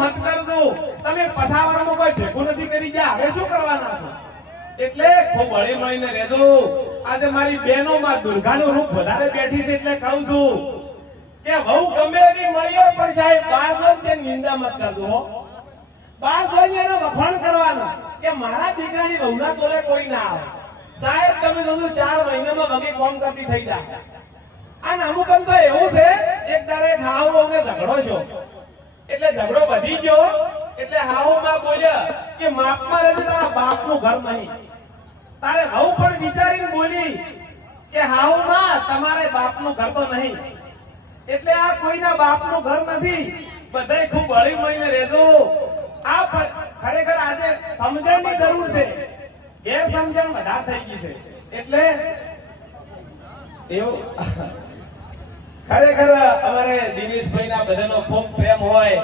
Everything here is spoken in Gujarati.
મત કરજો. તમે પસાવવામાં કોઈ ભેગું નથી કરી ગયા, હવે શું કરવાના છો? એટલે ખૂબ હળી મળીને રહેજો. આજે મારી બહેનો માં દુર્ગાનું રૂપ વધારે બેઠી છે એટલે કહું છું કે વહુ ગમે એની મળ્યો પણ સાહેબ બાર જોઈને નિંદા મત કરજો હો. બાર જોઈને એનો વખાણ કરવાનો કે મારા દીકરાની વહુના તોલે કોઈ ના આવે. સાહેબ તમે જોજો 4 મહિનામાં વગી કોમ કરતી થઈ જાય. અને અમુક તો એવું છે એક દાડે હાવ વહુને ઝઘડો છો એટલે ઝઘડો વધી ગયો એટલે હાવ માં બોલ્યા કે માપમાં રહેજે, તારા બાપનું ઘર નહીં. તારે વહુ પણ વિચારીને બોલી કે હાવ માં તમારે બાપનું ઘર તો નહીં. એટલે આ કોઈના બાપનું ઘર નથી. બધાય ખૂબ હળી મળીને રહેજો. આ ખરેખર આજે સમજણની જરૂર છે, ગેરસમજણ વધારે થઈ ગઈ છે. એટલે એવું ખરેખર અમારે દિનેશભાઈ ના બધાનો ખૂબ પ્રેમ હોય